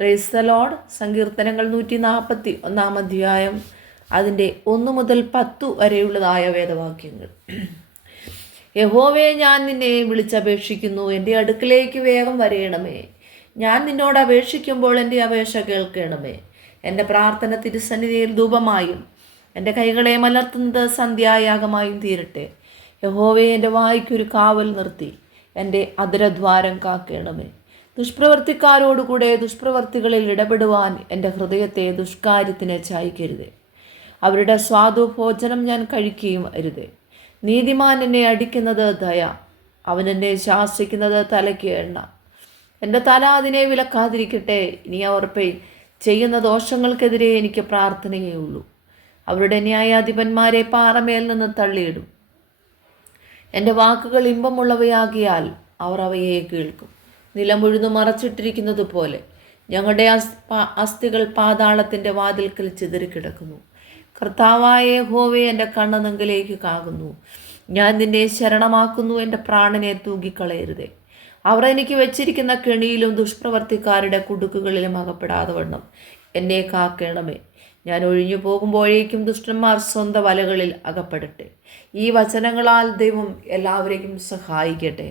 Praise the Lord. സങ്കീർത്തനങ്ങൾ 141 അധ്യായം അതിൻ്റെ 1 മുതൽ 10 വരെയുള്ളതായ വേദവാക്യങ്ങൾ. യഹോവേ, ഞാൻ നിന്നെ വിളിച്ചപേക്ഷിക്കുന്നു, എൻ്റെ അടുക്കിലേക്ക് വേഗം വരയണമേ. ഞാൻ നിന്നോട് അപേക്ഷിക്കുമ്പോൾ എൻ്റെ അപേക്ഷ കേൾക്കണമേ. എൻ്റെ പ്രാർത്ഥന തിരുസന്നിധിയിൽ ധൂപമായും എൻ്റെ കൈകളെ മലർത്തുന്നത് സന്ധ്യായാഗമായും തീരട്ടെ. യഹോവേ, എൻ്റെ വായ്ക്കൊരു കാവൽ നിർത്തി എൻ്റെ അധരദ്വാരം കാക്കണമേ. ദുഷ്പ്രവർത്തിക്കാരോടുകൂടെ ദുഷ്പ്രവർത്തികളിൽ ഇടപെടുവാൻ എൻ്റെ ഹൃദയത്തെ ദുഷ്കാര്യത്തിന് ചായ്ക്കരുത്. അവരുടെ സ്വാദുഭോജനം ഞാൻ കഴിക്കുകയും അരുത്. നീതിമാൻ എന്നെ അടിക്കുന്നത് ദയ, അവൻ എന്നെ ശാസിക്കുന്നത് തലയ്ക്ക് എണ്ണ. എൻ്റെ തല അതിനെ വിലക്കാതിരിക്കട്ടെ. ഇനി അവർ ചെയ്യുന്ന ദോഷങ്ങൾക്കെതിരെ എനിക്ക് പ്രാർത്ഥനയേ ഉള്ളൂ. അവരുടെ ന്യായാധിപന്മാരെ പാറമേൽ നിന്ന് തള്ളിയിടും. എൻ്റെ വാക്കുകൾ ഇമ്പമുള്ളവയാകിയാൽ അവർ അവയെ കേൾക്കും. നിലമുഴുന്നു മറച്ചിട്ടിരിക്കുന്നത് പോലെ ഞങ്ങളുടെ അസ്ഥികൾ പാതാളത്തിൻ്റെ വാതിൽക്കൽ ചിതറിക്കിടക്കുന്നു. കർത്താവായ യഹോവേ, എൻ്റെ കണ്ണുനങ്കിലേക്ക് കാകുന്നു. ഞാൻ നിന്നെ ശരണമാക്കുന്നു, എൻ്റെ പ്രാണനെ തൂക്കിക്കളയരുതേ. അവർ എനിക്ക് വെച്ചിരിക്കുന്ന കെണിയിലും ദുഷ്പ്രവർത്തിക്കാരുടെ കുടുക്കുകളിലും അകപ്പെടാതെ വണ്ണം എന്നെ കാക്കണമേ. ഞാൻ ഒഴിഞ്ഞു പോകുമ്പോഴേക്കും ദുഷ്ടന്മാർ സ്വന്തം വലകളിൽ അകപ്പെടട്ടെ. ഈ വചനങ്ങളാൽ ദൈവം എല്ലാവരെയും സഹായിക്കട്ടെ.